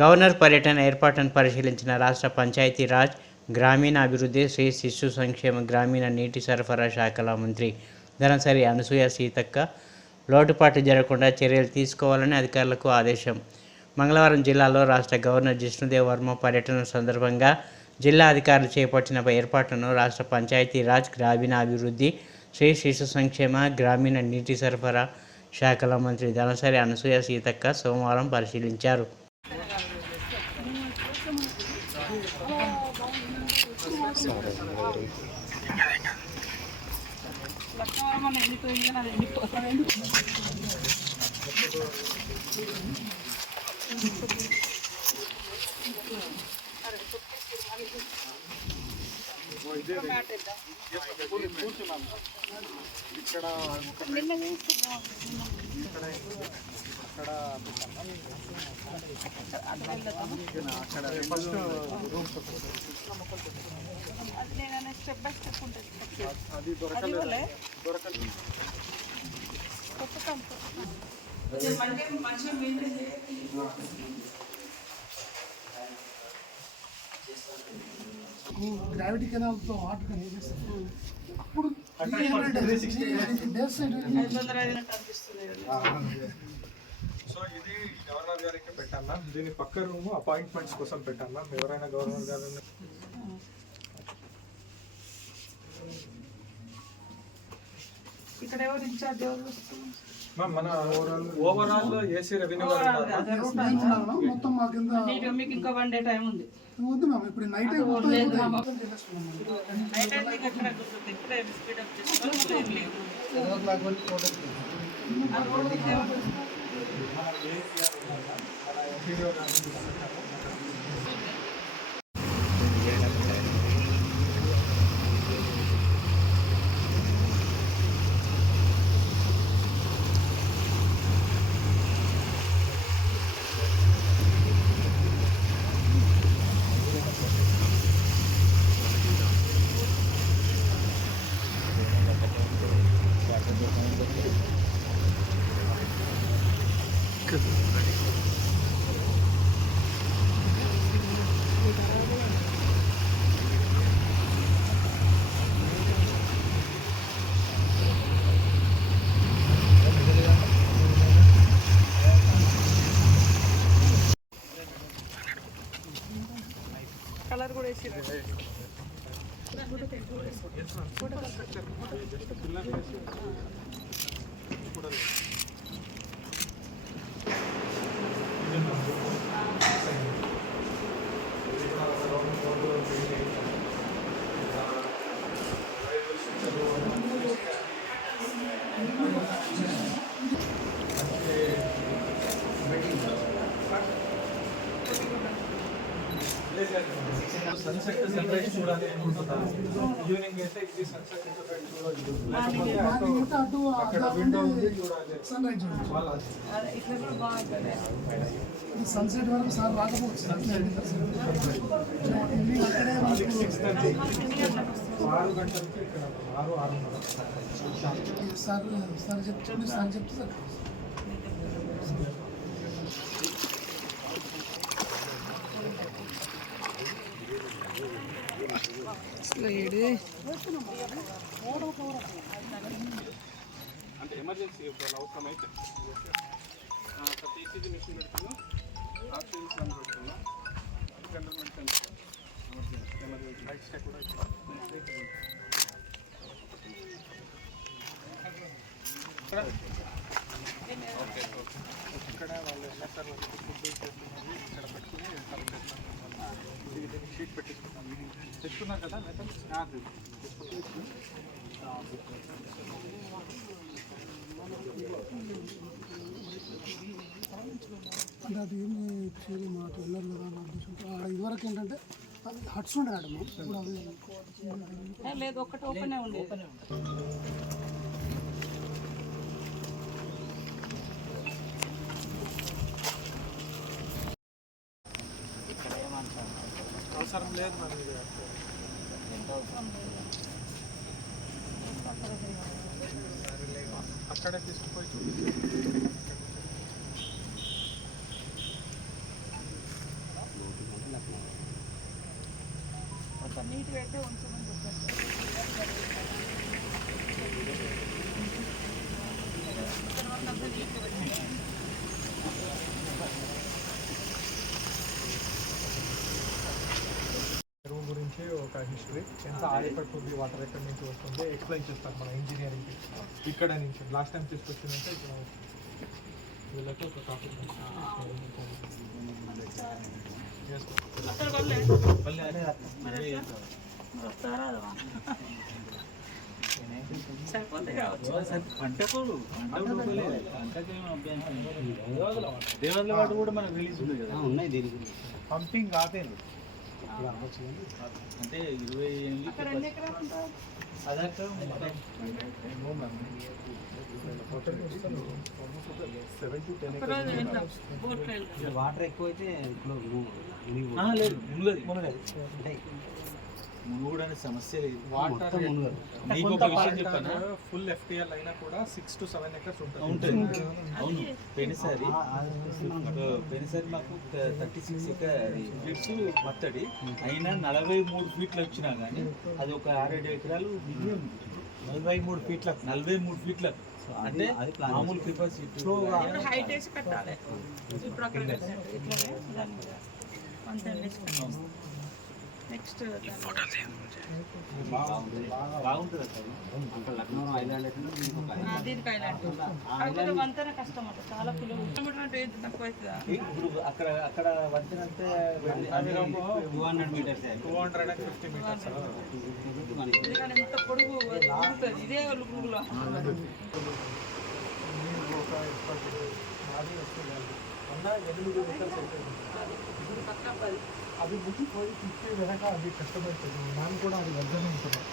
Governor పర్యటన ఏర్పాట్లను పరిశీలించిన రాష్ట్ర పంచాయతీరాజ్ గ్రామీణాభివృద్ధి, శ్రీ శిశు సంక్షేమ, గ్రామీణ నీటి సరఫరా శాఖల మంత్రి ధనసరి అనసూయ సీతక్క లోటుపాటు జరగకుండా చర్యలు తీసుకోవాలని అధికారులకు ఆదేశం. మంగళవారం జిల్లాలో రాష్ట్ర గవర్నర్ జిష్ణుదేవ్ వర్మ పర్యటన సందర్భంగా జిల్లా అధికారులు చేపట్టిన ఏర్పాట్లను రాష్ట్ర పంచాయతీరాజ్ గ్రామీణాభివృద్ధి, శ్రీ శిశు సంక్షేమ, గ్రామీణ నీటి సరఫరా శాఖల మంత్రి ధనసరి అనసూయ సీతక్క సోమవారం పరిశీలించారు. గ్రావిటీ కెనాల్తో వాటర్ అప్పుడు సో ఇది గవర్నర్ గారికి పెట్టాను. దీని పక్క రూమ్ అపాయింట్మెంట్స్ కోసం పెట్టాను. ఎవరైనా గవర్నర్ గారు ఇక్కడ ఎవరు ఇన్ఛార్జ్ మన ఓవరాల్ ఏసీ రెవెన్యూ మొత్తం మా కింద మీకు ఇంకా 1 డే టైం ఉంది. వద్దు మ్యామ్, ఇప్పుడు నైట్ కలర్ కూడా వేసి సన్సెట్ సన్రైజ్ చూడాలి అనుకుంటున్నాను. ఈవినింగ్ అయితే ఇది సన్సెట్ చూడొచ్చు. అక్కడ విండో ఉంది చూడాలి. సన్సెట్ వరకు సార్ రాకపోవచ్చు. 6:30 6 గంటలకి ఇక్కడ 6:30 సార్ చెప్తే సార్ అంటే ఎమర్జెన్సీ అవసరం అయితే టీసీజీ మిషన్ పెడుతున్నాం, ఆక్సిజన్ పెడుతున్నాం, general medicine emergency life style కూడా ఇక్కడ వాళ్ళు ఎన్ఎస్ఆర్ ఫుడ్ చేస్తున్నారు. ఇక్కడ పెట్టుకుని దీనికి షీట్ పెట్టిస్తున్నాం. తెచ్చుకున్నారు కదా మెథడ్ అంటే అది ఏమి చేరి మాకు వెళ్ళరు కదా నా ఉద్దేశంతో. ఆడ ఇదివరకు ఏంటంటే అది హట్స్ ఉండే మేడం, ఇప్పుడు అది లేదు, ఒక్కటి ఓపెన్ ఉంది. అవసరం లేదు మరి అక్కడే తీసుకుపోయి చూపించారు. అయితే ఉంచమని చెప్పారు. ఎరువు గురించి ఒక హిస్టరీ, ఎంత ఆయిల్ ఉంది, వాటర్ ఎక్కడి నుంచి వస్తుంది ఎక్స్ప్లెయిన్ చేస్తారు మన ఇంజనీరింగ్ ఇక్కడ నుంచి. లాస్ట్ టైం తీసుకొచ్చిందంటే ఇక్కడ వీళ్ళకి ఒక టాపిక్ దేవాదుల వాటి కూడా మనకు రిలీజ్ ఉంది కదా, ఉన్నాయి దీని గురించి. పంపింగ్ ఆపేది అంటే 28 వాటర్ ఎక్కువైతే లేదు, మునుగుడు అనే సమస్య లేదు. వాటర్ నీకు ఒక విషయం చెప్పాను, ఫుల్ FTL అయినా కూడా 6 to 7 acres ఉంటుంది. ఉంటుంది. అవును, పోయినసారి మాకు 36 ఫీట్స్ మత్తడి అయినా 43 ఫీట్లు వచ్చినా కానీ అది ఒక 6-7 ఎకరాలు 43 ఫీట్ల 43 ఫీట్ల అంటే మామూలు కెపాసిటీ. హైట్ వేసి పెట్టాలి. ఇప్పుడు అక్కడ పెట్టినట్టు ఇట్లానే దాని మీద అంతే నెక్స్ట్ బాగుంటుంది. లక్నో ఐలాండ్ దీనికి ఐలాండ్ కాకపోతే వంతెన కష్టం అంట, చాలా కిలోమీటర్ అంటే ఏంటి తక్కువ అవుతుందా? ఇప్పుడు అక్కడ వంతెన అంటే 200 మీటర్స్ 250 మీటర్స్. ఎందుకంటే ఎంత పొడుగు ఊగుతుంది, ఇదే పురుగులో. అది ముగిపోయి తిప్పి వెనక అది కష్టపడుతుంది. మనం కూడా అది వద్దనే ఉంటున్నాం.